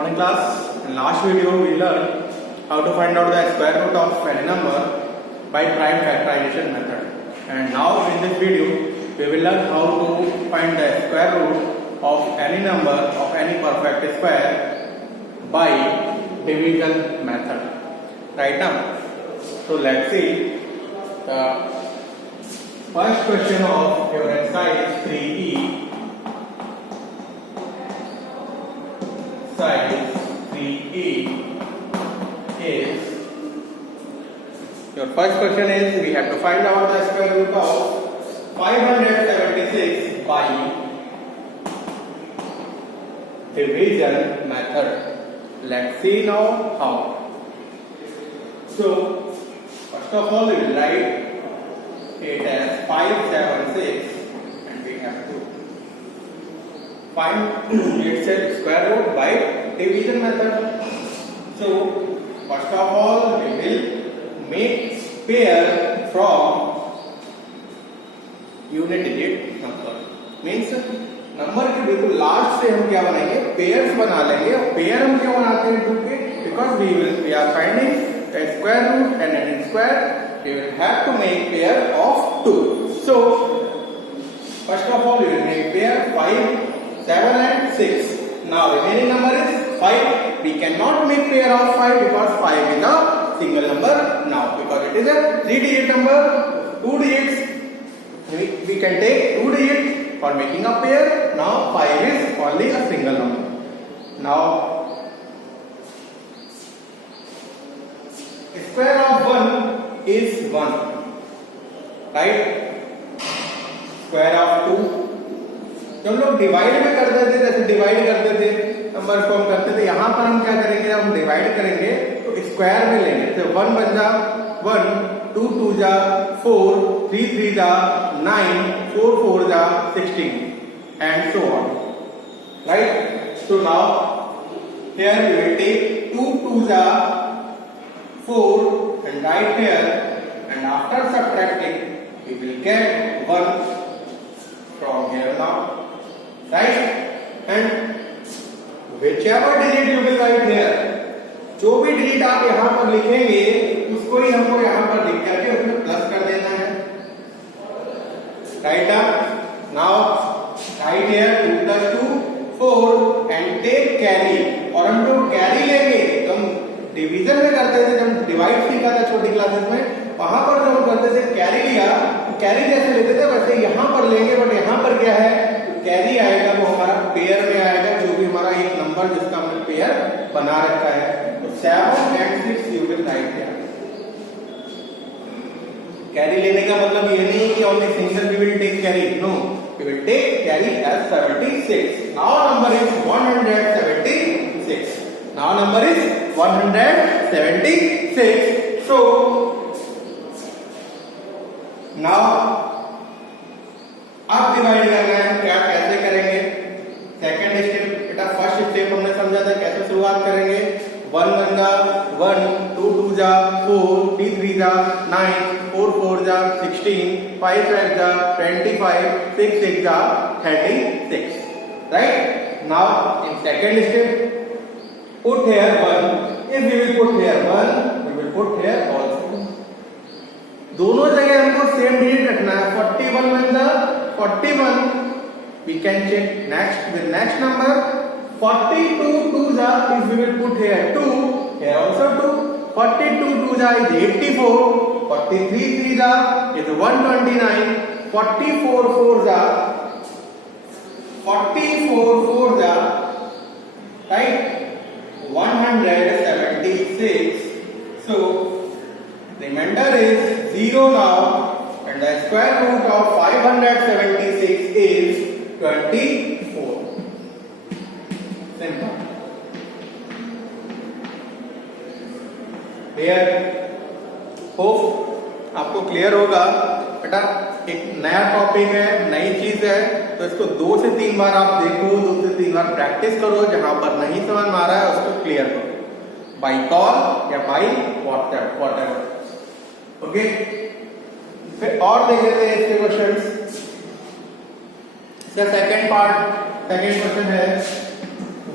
Morning class. In last video we learned how to find out the square root of any number by prime factorization method. And now in this video we will learn how to find the square root of any number of any perfect square by division method. Right now. So let's see the first question of your exercise 3E. Exercise 3E is, your first question is we have to find out the square root of 576 by division method. Let's see now how. So first of all we will write it as 576 and we have to find its square root by division method. So first of all we will make pair from unit digit number. Means number के बिल्कुल लास्ट से हम क्या बनाएंगे, पेयर्स बना लेंगे. पेयर हम क्यों बनाते हैं? क्योंकि because we are finding a square root and an square, we will have to make pair of 2. So first of all we will make pair 5, 7 and 6. Now remaining number is 5. We cannot make pair of 5 because 5 is a single number now, because it is a 3-digit number. 2 digits we can take 2 digits for making a pair. Now 5 is only a single number. Now square of 1 is 1, right? Square of 2, जब लोग डिवाइड में करते थे, जैसे डिवाइड करते थे नंबर को हम करते थे, यहाँ पर हम क्या करेंगे, हम डिवाइड करेंगे तो स्क्वायर में लेंगे. तो 1 बन जा 1, 2 2 जा 4, 3 3 जा 9, 4 4 जा 16 and so on, right? So now here we will take 2 2 जा 4 and write here, and after subtracting we will get 1 from here now, right? And whichever digit you will write here, जो भी डिजिट आप यहाँ पर लिखेंगे उसको ही हमको यहाँ पर लिख करके उसमें प्लस कर देना है. Write up now write here 2 + 2 4 and take carry. और हम जो कैरी लेंगे तो हम डिवीजन में करते थे, जब डिवाइड सीखा था छोटी क्लासेस में, वहां पर जो हम करते थे कैरी लिया, तो कैरी जैसे लेते थे वैसे यहाँ पर लेंगे. बट यहाँ पर क्या है, कैरी आएगा वो हमारा पेयर में आएगा, जो भी हमारा एक नंबर जिसका हमने पेयर बना रखा है. तो 7 and 6 you will write here. Carry लेने का मतलब ये नहीं कि only single we will take carry. No, we will take carry as 76. Now number is 176. Now number is 176. So now अब डिवाइड करना है, क्या कैसे करेंगे? सेकंड स्टेप बेटा, फर्स्ट स्टेप हमने समझा था कैसे शुरुआत करेंगे. 1 1 जा 1, 2 2 जा 4, 3 3 जा 9, 4 4 जा 16, 5 5 जा 25, 6 6 जा 36. Right? Now in second step put here 1. If we will put here 1, we will put here also. दोनों जगह हमको सेम डिजिट रखना है. 41 बन जा 41. We can check next with next number. 42 2 जा, if we will put here 2, here also 2. 42 2 जा is 84. 43 3 जा is 129. 44 4 जा 44 4 जा, right? 176. So remainder is 0 now, and the square root of 576 is 24. Simple. Clear? Hope आपको क्लियर होगा. बेटा एक नया टॉपिक है, नई चीज है, तो इसको 2 से 3 बार आप देखो, 2 से 3 बार प्रैक्टिस करो. जहां पर नहीं समझ में आ रहा है उसको क्लियर करो बाय कॉल या बाय व्हाट्सएप, व्हाटएवर. ओके, फिर और देख लेते हैं इसके क्वेश्चंस. इसका सेकंड पार्ट, सेकंड क्वेश्चन है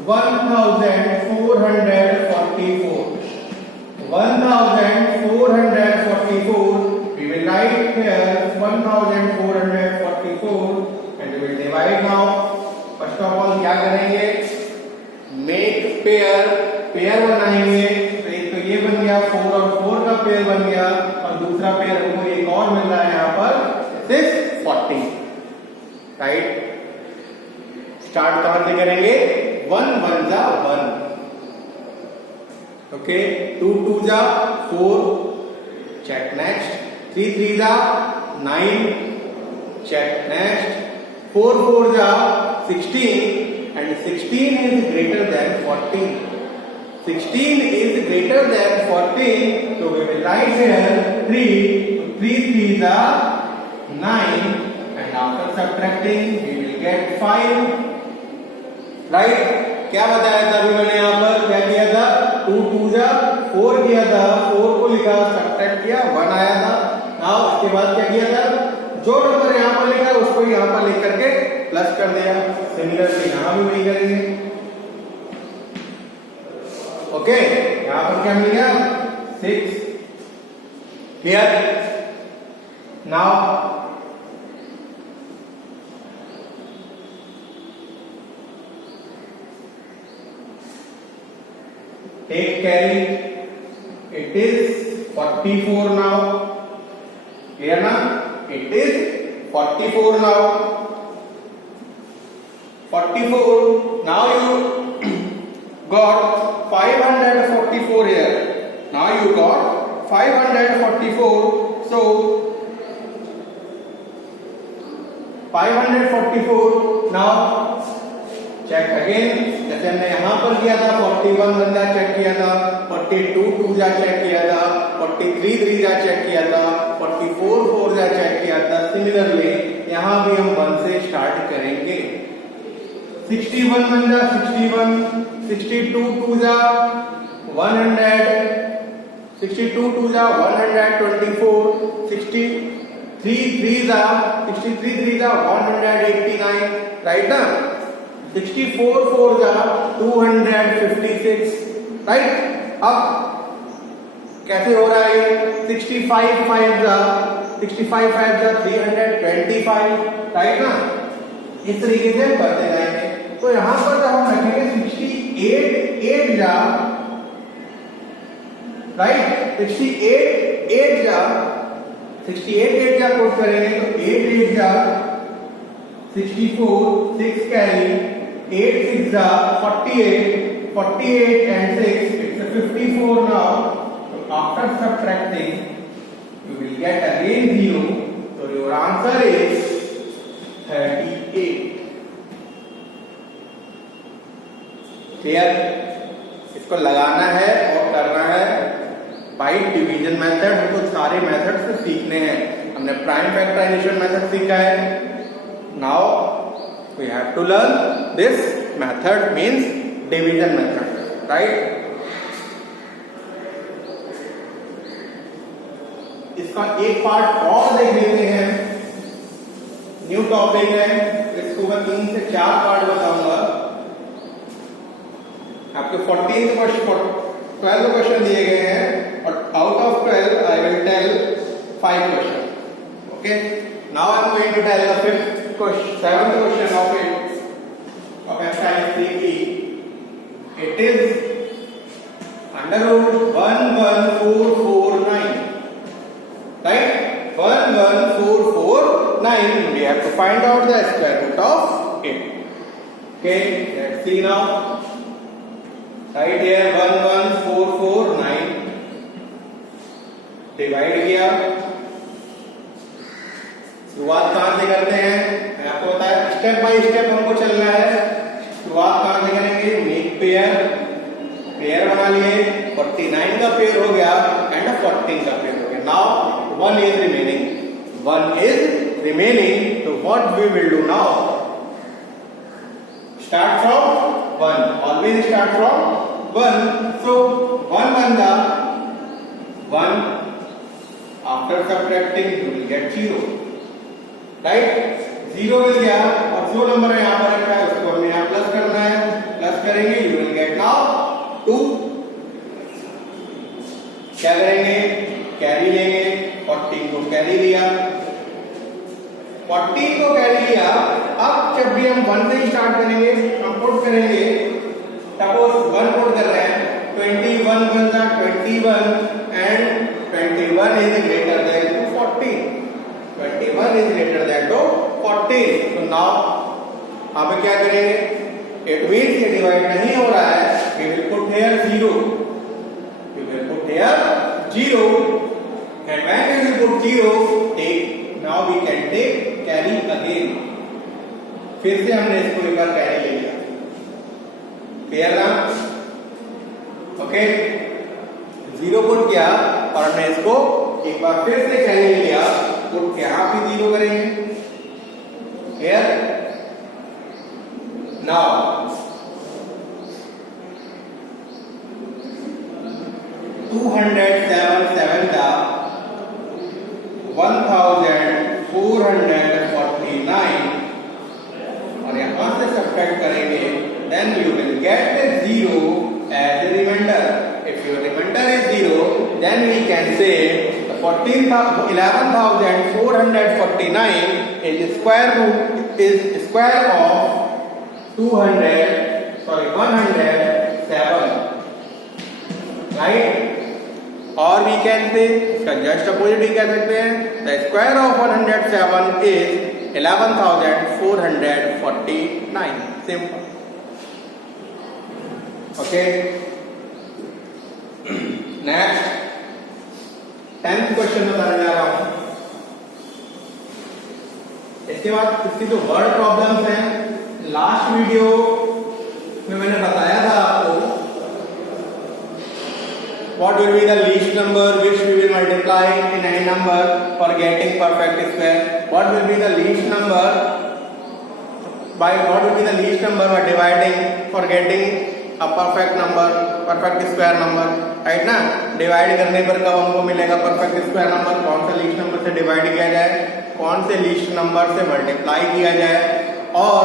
1444. We will write here 1444 and we will divide now. First of all क्या करेंगे, make pair बनाएंगे। तो एक तो ये बन गया 4 और 4 का पेयर बन गया, और दूसरा पेयर हमको एक और मिल रहा है यहाँ पर 40, राइट। स्टार्ट कहां से करेंगे, 1 1 जा 1, ओके, 2 2 जा 4, check next, 3 3 जा 9, check next, 4 4 जा 16 and 16 is greater than 14. 16 is greater than 14, so we will write here 3 3 जा 9 and after subtracting we will get 5, राइट। क्या बताया था अभी मैंने यहाँ पर, क्या किया था, 2 2 जा 4 किया था, 4 को लिखा, सब्ट्रैक्ट किया, 1 आया था। नाउ उसके बाद क्या किया था, जो नंबर यहाँ पर लिखा उसको यहाँ पर लिख करके प्लस कर दिया। सिमिलरली यहाँ भी वही करेंगे, ओके। यहाँ पर क्या मिल गया, 6, clear. Now take carry, it is 44 now, clear na, it is 44 now, 44. Now you got 544 here, now you got 544, so 544 now चेक अगेन, जैसे हमने यहाँ पर किया था 41 1 जा चेक किया था, 42 2 जा चेक किया था, 43 3 जा चेक किया था, 44 4 जा चेक किया था। सिमिलरली यहाँ भी हम 1 से स्टार्ट करेंगे। 61 1 जा 61, 62 2 जा 100, 62 2 जा 124, 63 3 जा 189, राइट ना। 64 4 जा 256, राइट। अब कैसे हो रहा है, 65 5 जा 325, राइट ना। इस तरीके से करते जाएंगे। तो यहां पर जब हम रखेंगे 68 8 जा, राइट, 68 जा कोट करेंगे तो 8 8 जा 64, 6 कैरी, 8 6 जा 48 and 6, it's a 54 now. So after subtracting you will get again 0, so your answer is 38, क्लियर। इसको लगाना है और करना है बाय डिवीजन मेथड। हमको सारे मेथड से सीखने हैं। हमने प्राइम फैक्टराइजेशन मेथड सीखा है, now we have to learn this method, means division method, right। इसका एक पार्ट और देख लेते हैं, न्यू टॉपिक है, इसको मैं 3 से 4 पार्ट बताऊंगा। आपके 14th क्वेश्चन 12 क्वेश्चन दिए गए हैं और out of 12 I will tell 5 question, okay. Now I am going to tell the 7th question of exercise 3E. It is under root 11449, right? 11449. We have to find out the square root of it. Okay, let's see now. Right here 11449 divide किया। शुरुआत कहां से करते हैं, आपको बताया step by step हमको चलना है। शुरुआत कहां से करेंगे, मेक पेयर बना लिए, 49 का पेयर हो गया एंड 14 का पेयर हो गया। नाउ 1 is remaining, so what we will do now, start from 1, always start from 1, so 1 1 जा 1, after subtracting you will get 0, राइट। 0 मिल गया और जो नंबर यहाँ पर रखा है उसको हमें यहाँ प्लस करना है। प्लस करेंगे, यू विल गेट नाउ 2। क्या करेंगे, कैरी लेंगे, 14 को कैरी लिया, 14 को कैरी लिया। अब जब भी हम 1 से स्टार्ट करेंगे, हम पुट करेंगे, सपोज 1 पुट कर रहे हैं, 21 बनता 21 and 21 is greater than to 14, 21 is greater than to 14। तो नाउ अब क्या करेंगे, इट मींस ये डिवाइड नहीं हो रहा है, we will put here 0, we will put here 0 and when we will put 0, take, now we can take carry again। फिर से हमने इसको एक बार कैरी ले लिया, क्लियर ना, ओके। 0 पुट किया और हमने इसको एक बार फिर से कैरी ले लिया, पुट यहां भी 0 करेंगे, क्लियर। नाउ 207 का 1449 और यहां से सब्ट्रैक्ट करेंगे, then you will get 0 as a remainder। If your remainder is 0, then we can say the 11,449 is square root is square of 107, right? और we can say इसका जस्ट अपोजिट ही कह सकते हैं, the square of 107 is 11,449, simple, okay। Next 10th question बताने जा रहा हूं। इसके बाद इसकी जो वर्ड प्रॉब्लम्स हैं, लास्ट वीडियो में मैंने बताया था आपको what will be the least number which we will multiply in any number for getting perfect square, what will be the least number by dividing for getting a perfect number, perfect square number, right ना। डिवाइड करने पर कब हमको मिलेगा perfect square number, कौन सा least number से डिवाइड किया जाए, कौन से लीस्ट नंबर से मल्टीप्लाई किया जाए, और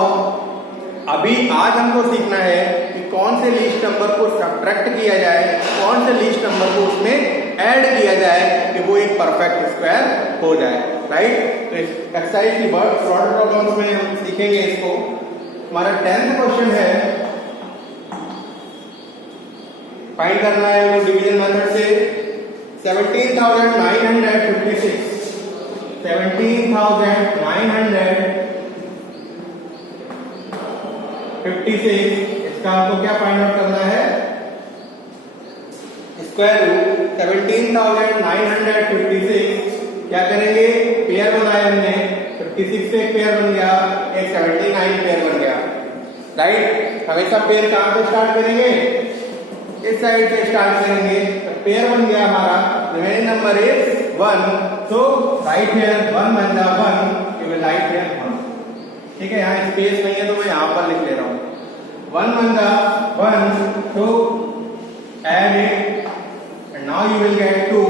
अभी आज हमको सीखना है कि कौन से लीस्ट नंबर को सब्ट्रैक्ट किया जाए, कौन से लीस्ट नंबर को उसमें ऐड किया जाए कि वो एक परफेक्ट स्क्वायर हो जाए, राइट। तो इस एक्सरसाइज की वर्ड प्रॉब्लम्स में हम सीखेंगे इसको। हमारा 10th क्वेश्चन है, फाइंड करना है वो डिवीजन मेथड से 17,956 इसका आपको क्या फाइंड आउट करना है, स्क्वायर रूट 17,956 क्या करेंगे, पेयर बनाए हमने, 56 से एक पेयर बन गया, एक 79 पेयर बन गया, राइट। हमेशा पेयर कहां से स्टार्ट करेंगे, इस साइड से स्टार्ट करेंगे, तो पेयर बन गया हमारा, remaining number is 1, so right here 1 बनता 1, यू विल राइट हियर 1, ठीक है। यहाँ स्पेस नहीं है तो मैं यहाँ पर लिख ले रहा हूँ, 1 बनता 1, so add it and now you will get 2,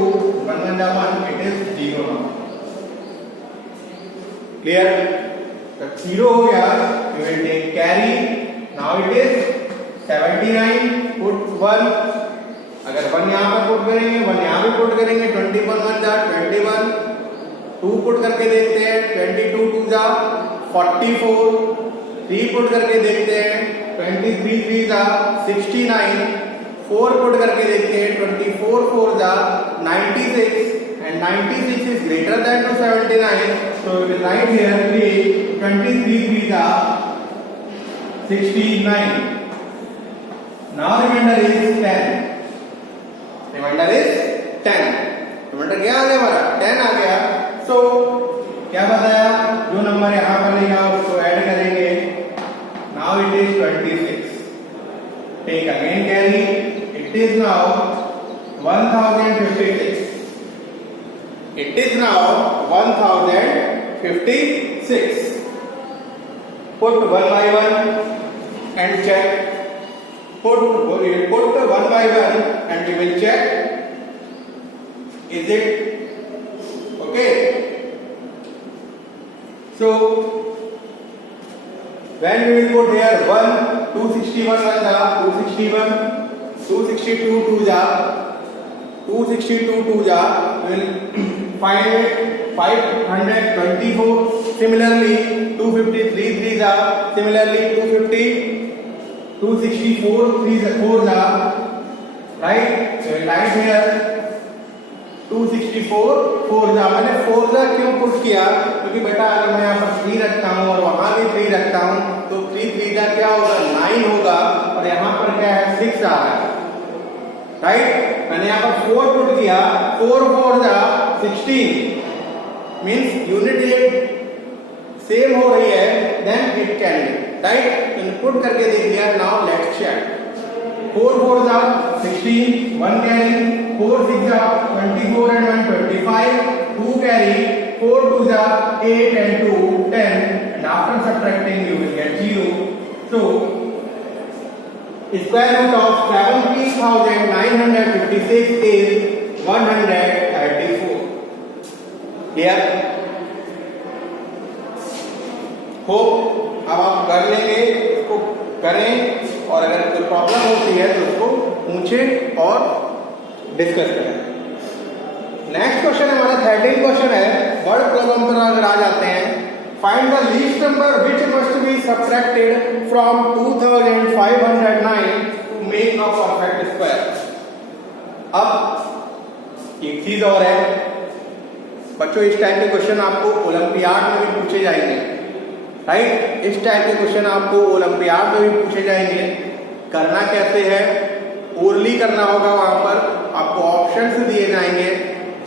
1 बनता 1, it is 0 now, clear। तो 0 हो गया, you will take carry, now it is 79, put 1, अगर 1 यहाँ पर पुट करेंगे, 1 यहाँ भी पुट करेंगे, 21 बन जा 21, 2 पुट करके देखते हैं, 22 2 जा 44, 3 पुट करके देखते हैं, 23 3 जा 69, 4 पुट करके देखते हैं, 24 4 जा 96 and 96 is greater than to 79, so we will write here 3, 23 3 जा 69। Now remainder is 10, remainder is 10, remainder क्या आ गया हमारा 10 आ गया। so क्या बताया, जो नंबर यहाँ पर लिखा उसको ऐड करेंगे, now it is 26, take again carry, it is now 1056, it is now 1056, put 1 by 1 and check, put 1 by 1 and we will check, is it okay। So when we will put here 1, 261 1 जा 261, 262 2 जा 262 2 जा, will find it 524. Similarly 253 3 जा, similarly 250 264 3 4 जा, right? So write here 264 4 जा। मैंने 4 जा क्यों पुट किया? क्योंकि बेटा अगर मैं यहाँ पर 3 रखता हूँ और वहां भी 3 रखता हूँ तो 3 3 जा क्या होगा 9 होगा, और यहाँ पर क्या है 6 आ रहा है, राइट? मैंने यहाँ पर 4 पुट किया, 4 4 जा 16, मीन्स यूनिट डिजिट सेम हो रही है, then it can be, right? Input करके देख दिया। Now let's check. 4 4 जा 16, 1 कैरी, 4 6 जा 24 and 1 25, 2 carry, 4 2 जा 8 and 2 10, and after subtracting you will get 0. So square root of 17,956 is 134. Clear? Hope अब आप कर लेंगे, इसको करें, और अगर कोई प्रॉब्लम होती है तो उसको पूछें और डिस्कस करें। नेक्स्ट क्वेश्चन हमारा 13 क्वेश्चन है, वर्ड प्रॉब्लम पर अगर आ जाते हैं। Find the least number which must be subtracted from 2509 to make a perfect square. अब एक चीज और है बच्चों, इस टाइप के क्वेश्चन आपको ओलंपियाड में भी पूछे जाएंगे, राइट? इस टाइप के क्वेश्चन आपको ओलंपियाड में भी पूछे जाएंगे। करना कैसे है? ओरली करना होगा, वहां पर आपको ऑप्शंस दिए जाएंगे,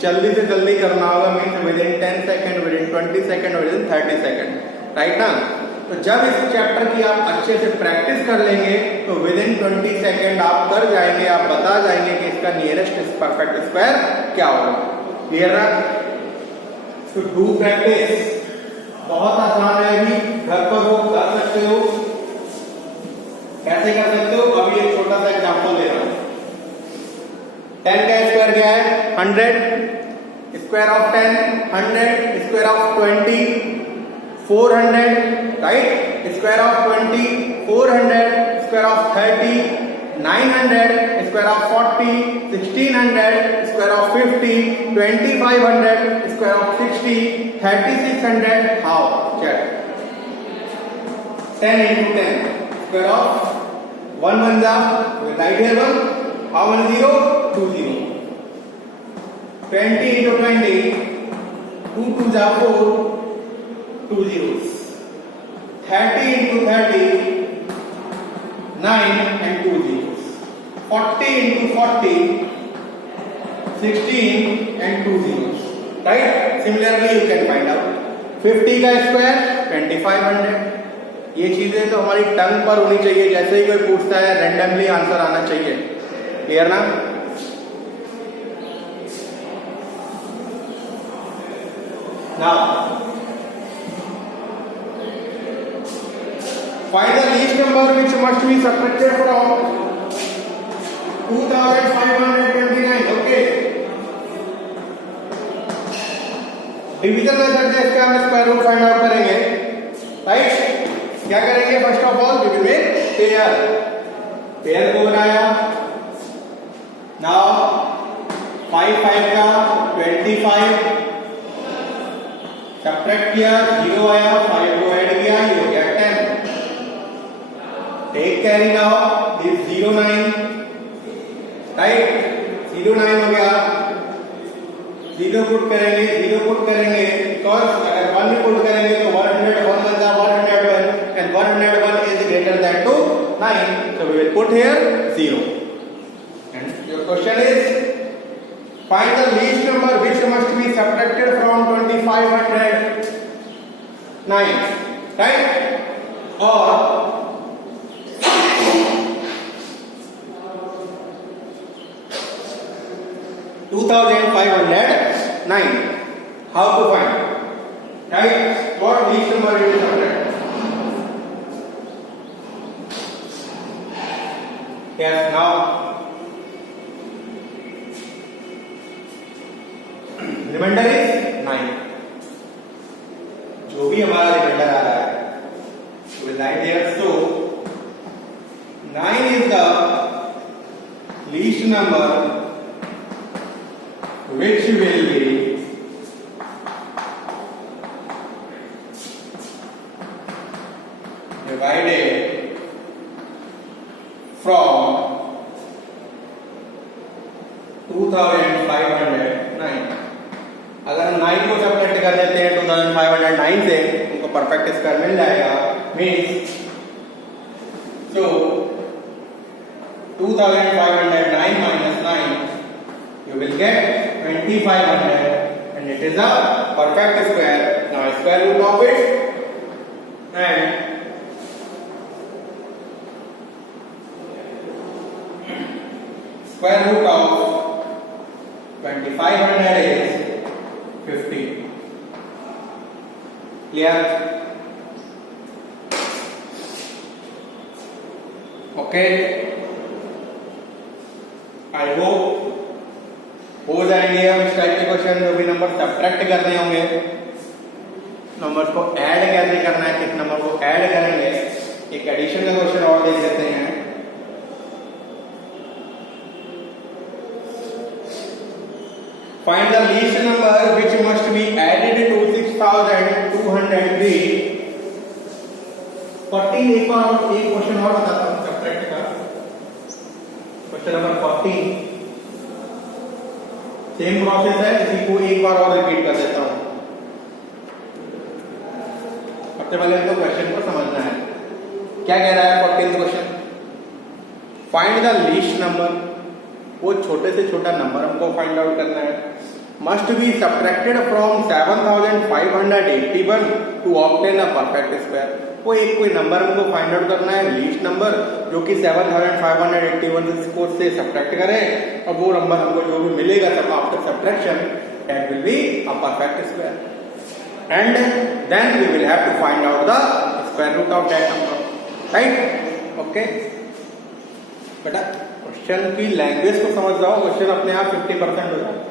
जल्दी से जल्दी करना होगा, means with in 10 second, with in 20 second, with in 30 second, right ना? तो जब इस चैप्टर की आप अच्छे से प्रैक्टिस कर लेंगे तो विद इन 20 सेकंड आप कर जाएंगे, आप बता जाएंगे कि इसका नियरेस्ट परफेक्ट स्क्वायर क्या होगा। क्लियर ना? तो डू प्रैक्टिस, बहुत आसान है, अभी घर पर हो कर सकते हो। कैसे कर सकते हो? अभी एक छोटा सा एग्जांपल दे रहा हूं। 10 का स्क्वायर क्या है? 100, square of 10 100, square of 20 400, right? Square of 20 400, square of 30 900, square of 40 1600, square of 50 2500, square of 60 3600। How? Check. 10 into 10, square of 1 1 जा, we write here 1, how many 0? 2 0. 20 into 20, 2 2 जा 4, 2 zeros. 30 into 30, 9 and 2 zeros. 40 into 40, 16 and 2 zeros. Right? Similarly, you can find out 50 का स्क्वायर 2500। ये चीजें तो हमारी टंग पर होनी चाहिए, जैसे ही कोई पूछता है रैंडमली आंसर आना चाहिए। क्लियर ना? Now find the least number which must be subtracted from 2529। Okay, division method से इसका हम स्क्वायर रूट फाइंड आउट करेंगे, राइट? क्या करेंगे? First of all we will make pair. Pair को बनाया। नाउ 5 5 का 25, सबट्रैक्ट किया, 0 आया, 5 को ऐड किया, ये हो गया 10। Take carry now, this 0 9, right? 0 9 हो गया, 0 पुट करेंगे, 0 पुट करेंगे, बिकॉज अगर 1 भी पुट करेंगे तो 101 बन जाएगा, 101 and 101 is greater than to 9, so we will put here 0. And your question is find the least number which must be subtracted from 2509, right? Or 2509. How to find? Right? What least number it is subtract? Yes, now remainder is 9। जो भी हमारा remainder आ रहा है will write here. So 9 is the least number which will be divided from 2509। अगर हम 9 को सब्ट्रैक्ट कर देते हैं 2509 से, उनको परफेक्ट स्क्वायर मिल जाएगा। मीन्स so 2509 minus 9 you will get 2500 and it is a perfect square. Now square root of it and square root of 2500 is 50. Clear? Okay. I hope हो जाएंगे हम इस टाइप के क्वेश्चन। जो भी नंबर सब्ट्रैक्ट करने होंगे, नंबर्स को ऐड कैसे करना है, किस नंबर को ऐड करेंगे, एक एडिशन का क्वेश्चन और देख लेते हैं। Find the least number which must be added to 6203। 14 एक क्वेश्चन और बताता हूँ सब्ट्रैक्ट का। क्वेश्चन नंबर 14 सेम प्रोसेस है, इसी को एक बार और रिपीट कर देता हूँ। सबसे पहले हमको क्वेश्चन को समझना है, क्या कह रहा है 14th question. Find the least number, वो छोटे से छोटा नंबर हमको फाइंड आउट करना है। Must be subtracted from 7581 to obtain a perfect square. वो एक कोई नंबर हमको फाइंड आउट करना है, लीस्ट नंबर, जो कि 7581 से सब्ट्रैक्ट करें, और वो नंबर हमको जो भी मिलेगा सब after subtraction that will be a perfect square and then we will have to find out the square root of that number. Right? Okay बेटा, क्वेश्चन की लैंग्वेज को समझ जाओ, क्वेश्चन अपने आप 50% हो जाएगा।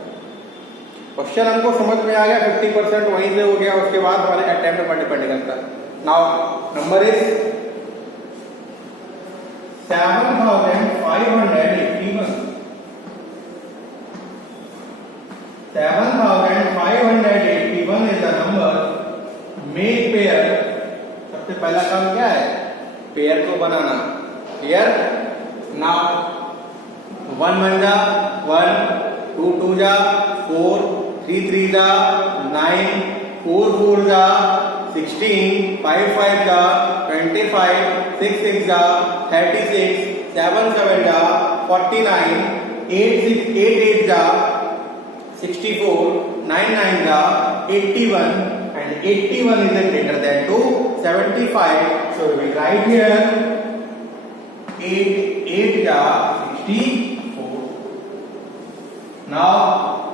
क्वेश्चन हमको समझ में आ गया, 50% वहीं से हो गया, उसके बाद हमारे अटेम्प्ट पर डिपेंड करता है। Now number is 7581। 7581 is the number. Make pair, सबसे पहला काम क्या है, पेयर को बनाना। क्लियर? नाउ 1 1 जा 1, 2 2 जा 4, 3 3 जा 9, 4 4 जा 16, 5 5 जा 25, 6 6 जा 36, 7 7 जा 49, 8 8 जा 64, 9 9 जा 81 and 81 is greater than to 75. So we will write here 8 8 ja 64. Now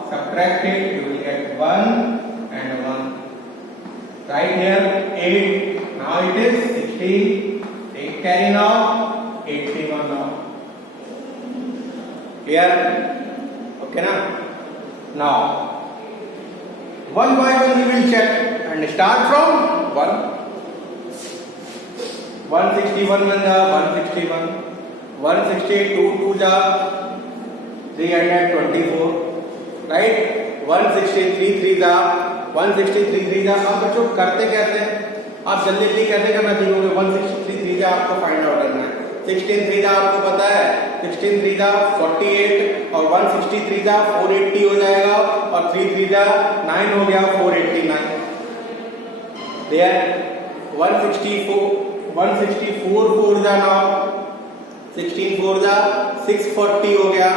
subtract it, you will get 1 and 1. Right here 8. Now it is 16. Take carry now. 81 now. Clear? Okay na? Now 1 by 1 we will check and start from 1. 161 1 ja 161, 168 2 2 ja 324, right? 163 3 जा 163 3 जा। अब बच्चों करते कैसे, आप जल्दी जल्दी कैसे करना सीखोगे। 163 3 जा आपको फाइंड आउट करना है। 16 3 जा आपको पता है, 16 3 जा 48 और 163 जा 480 हो जाएगा, और 3 3 जा 9 हो गया 489। देयर 164 4 जा ना 16 4 जा 640 हो गया,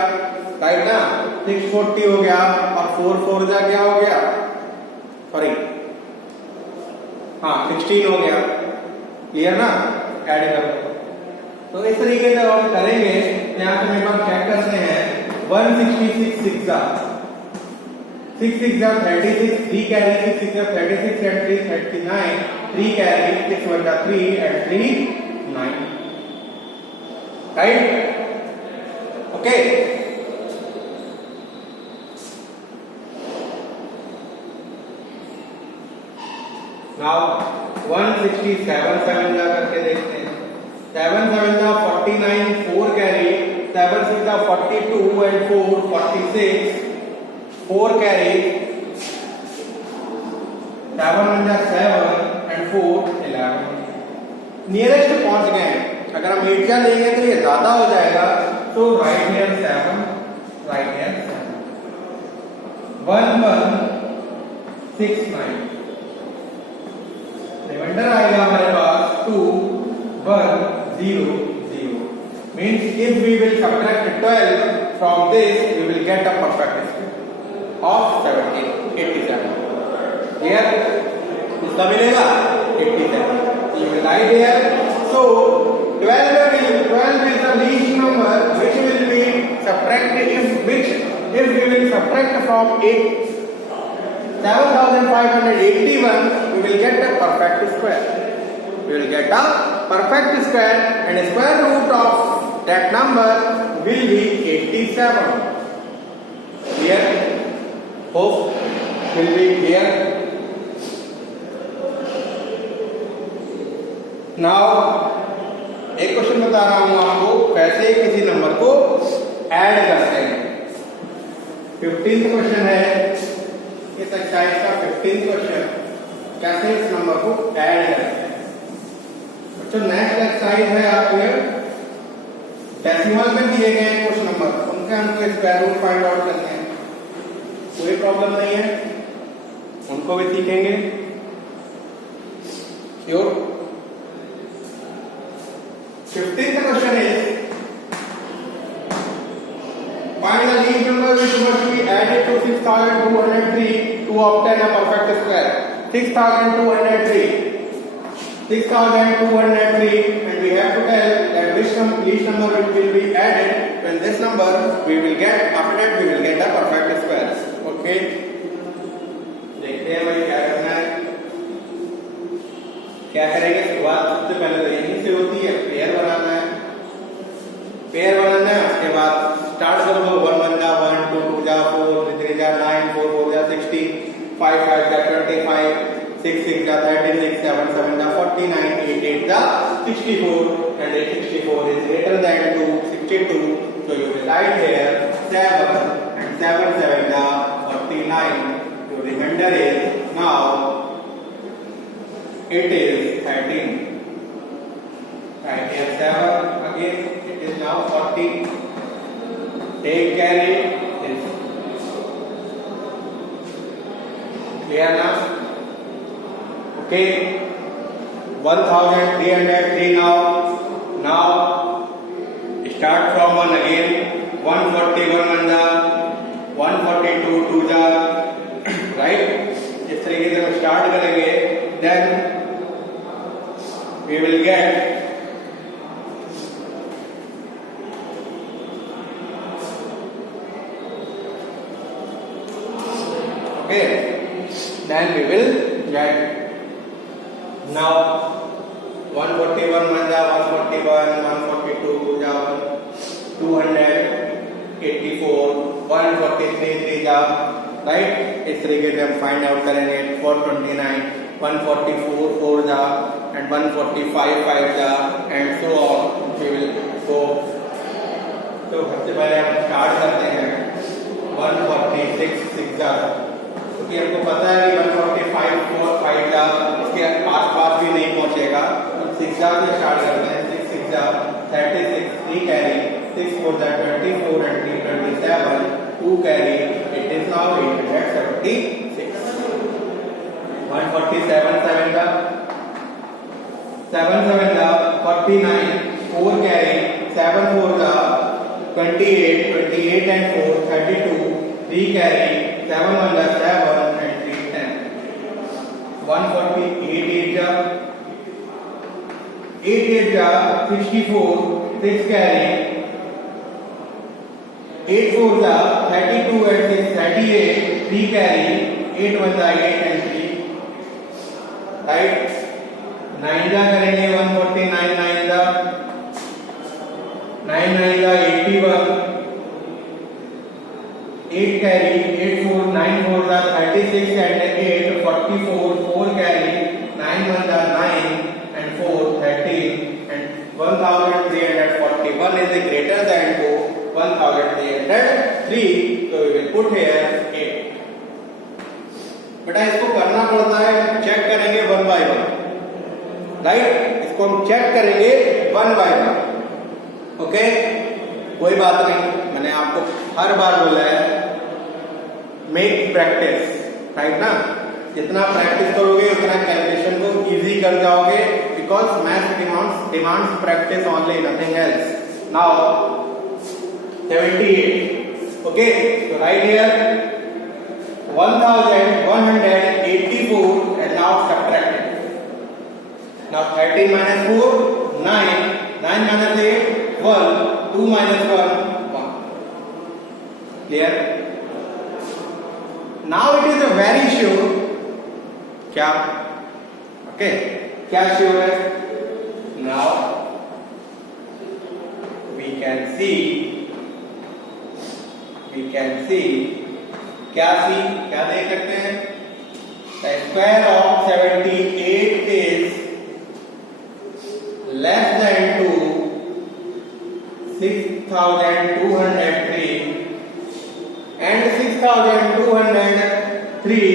राइट ना? 640 हो गया, और 4 4 जा क्या हो गया, सॉरी हाँ 16 हो गया। क्लियर ना? ऐड कर दो। तो इस तरीके से हम करेंगे। यहाँ से मेरे पास चेक करते हैं 166 6 जा 6 6 जा 36, 3 कैरी 6 6 जा 36 and 3 39, 3 कैरी 6 1 जा 3 and 3 9, right? Okay. Now 167 7 जा करके देखते हैं। 7 7 जा 49, 4 carry, 7 6 are 42 and 4 46, 4 carry, 7 1 are 7 and 4 11. नियरेस्ट पहुंच गए हैं. अगर हम 8 जा लेंगे तो ये ज्यादा हो जाएगा, तो right hand 7, right hand 1 1 6 9. Remainder आएगा हमारे पास 2 1 0 0. Means if we will subtract 12 from this, we will get a perfect square of 87. Here, कितना मिलेगा? 87. You will write here. So 12 is the least number which will be subtracted if we will subtract from 7581, we will get a perfect square. We will get a perfect square and the square root of that number will be 87. Clear? Hope will be clear. Now एक क्वेश्चन बता रहा हूं आपको कैसे किसी नंबर को ऐड करते हैं. 15th क्वेश्चन है इस एक्सरसाइज का. 15th क्वेश्चन, कैसे इस नंबर को ऐड करते हैं. तो नेक्स्ट एक्सरसाइज है आपके डेसिमल में दिए गए कुछ नंबर, उनके हमको स्क्वायर रूट फाइंड आउट करते हैं. कोई प्रॉब्लम नहीं है, उनको भी सीखेंगे. Sure. 15th question is find the least number which must be added to 6203 to obtain a perfect square. 6203 and we have to tell that which least number will be added when this number we will get, after that we will get a perfect square. Okay, देखते हैं भाई क्या करना है. क्या करेंगे? शुरुआत सबसे पहले तो यहीं से होती है. पेयर बनाना है. पेयर बनाना है, उसके बाद स्टार्ट कर लो. 1 1 जा 1, 2 2 जा 4, 3 3 जा 9, 4 4 जा 16, 5 5 जा 25, 6 6 जा 36, 7 7 जा 49, 8 8 जा 64, and 864 is greater than 262. So you will write here 7 and 7 7 जा 49. Your remainder is now it is 13. Right here 7 again. It is now 40. Take carry is clear now. Okay. 1303 now. Now start from 1 again. 141 1 जा 142 2 जा. Right. इस तरीके से हम स्टार्ट करेंगे. Then we will get okay. Then we will get now 141 1 ja 141, 142 ja 284, 143 3 ja. Right. इस तरीके से हम फाइंड आउट करेंगे. 429, 144 4 जा and 145 5 जा and so on. We will go. तो सबसे पहले हम स्टार्ट करते हैं 146 6 जा, क्योंकि हमको पता है कि 145 4 5 जा इसके आसपास भी नहीं पहुंचेगा. 6 जा से स्टार्ट करते हैं. 6 6 जा 36, 3 कैरी, 6 4 जा 24 and 3 27, 2 carry. It is now 876. 147 7 जा 7 7 जा 49, 4 carry, 7 4 जा 28, 28 and 4 32, 3 carry, 7 1 जा 7 and 3 10. 148 8 जा 8 8 जा 64, 6 carry, 8 4 जा 32 and 6 38, 3 carry, 8 1 जा 8 and 3. राइट. 9 जा करेंगे 149 9 जा 9 9 जा 81, 8 carry, 8 4 9 4 जा 36 and 8 44, 4 carry, 9 1 जा 9 and 4 13 and 1340 303, so we will put here 8. बेटा इसको करना पड़ता है, चेक करेंगे 1 by 1, राइट? इसको हम चेक करेंगे 1 by 1, ओके? कोई बात नहीं, मैंने आपको हर बार बोला है मेक प्रैक्टिस, राइट ना? जितना प्रैक्टिस करोगे उतना कैलकुलेशन को इजी कर जाओगे, because math demands practice only, nothing else. Now 78, ओके? तो right here 1184 and now subtract it. Now 13 minus 4, 9, 9 minus 8, 12, 2 minus 1, 1. Clear? Now it is a very sure. क्या? ओके, क्या श्योर है? Now we can see क्या देख सकते हैं? The square of 78 is less than 2, 6203, and 6203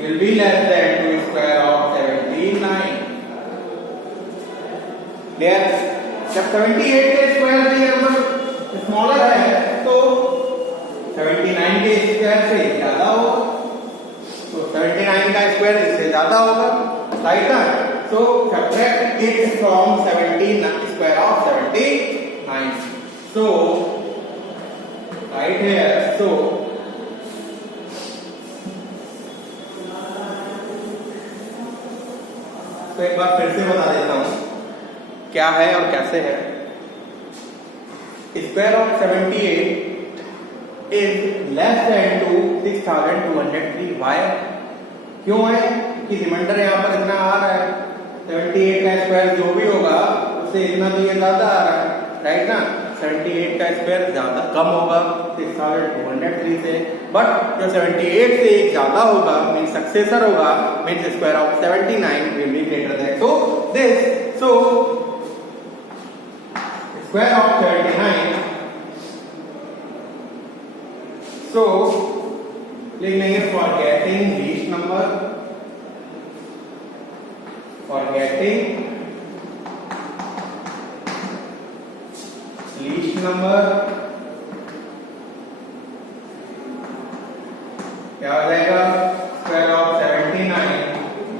will be less than 2 square of 79. Clear? जब 78 के स्क्वायर से ये नंबर स्मॉलर है तो 79 के स्क्वायर से ज्यादा होगा, तो 79 का स्क्वायर इससे ज्यादा होगा, राइट ना? So subtract it from 70 square of 79. So right here, so तो एक बार फिर से बता देता हूं क्या है और कैसे है. Square of 78 is less than to 6203. Why? क्यों है? कि रिमाइंडर यहाँ पर इतना आ रहा है, 78 का स्क्वायर जो भी होगा उससे इतना तो ये ज्यादा आ रहा है, राइट ना? 78 का स्क्वायर ज्यादा कम होगा 6203 से, बट जो 78 से एक ज्यादा होगा मीन सक्सेसर होगा, mean square of 79 will be greater than तो this. So square of 79, so लिख लेंगे for getting least number, for getting least number क्या हो जाएगा? Square of 79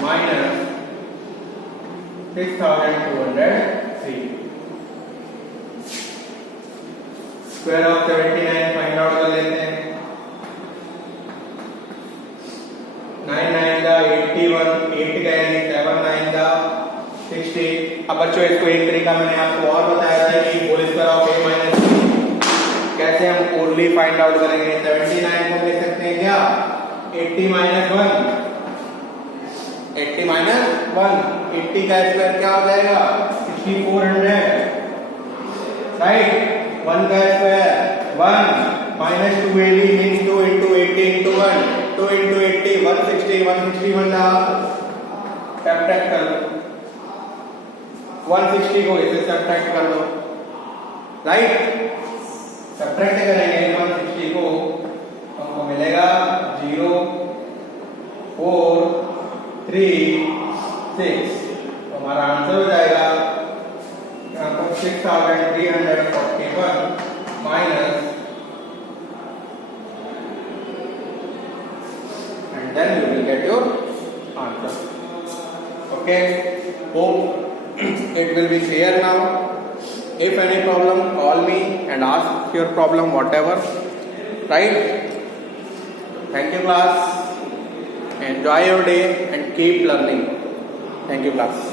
minus 6203. Square of 79 find out कर लेते हैं. 9 9 का 81, 8 का 7 9 का 60. अब बच्चों इसको एक तरीका मैंने आपको और बताया था कि whole square of a minus b कैसे हम ओरली फाइंड आउट करेंगे. 79 को लिख सकते हैं क्या? 80 माइनस 1, 80 माइनस 1, 80 का स्क्वायर क्या हो जाएगा? 6400, राइट? 1 का स्क्वायर 1 माइनस 280 मीन्स 2 into 80 into 1, 2 into 80 160, 161 का सब्ट्रैक्ट कर दो, 160 को इसे सब्ट्रैक्ट कर दो, राइट? सब्ट्रैक्ट करेंगे 160 को, हमको मिलेगा 0 4 3 6. तो हमारा आंसर हो जाएगा यहाँ पर 6341 minus, and then you will get your answer. Okay, hope it will be clear now. If any problem, call me and ask your problem, whatever, right? Thank you class, enjoy your day and keep learning. Thank you class.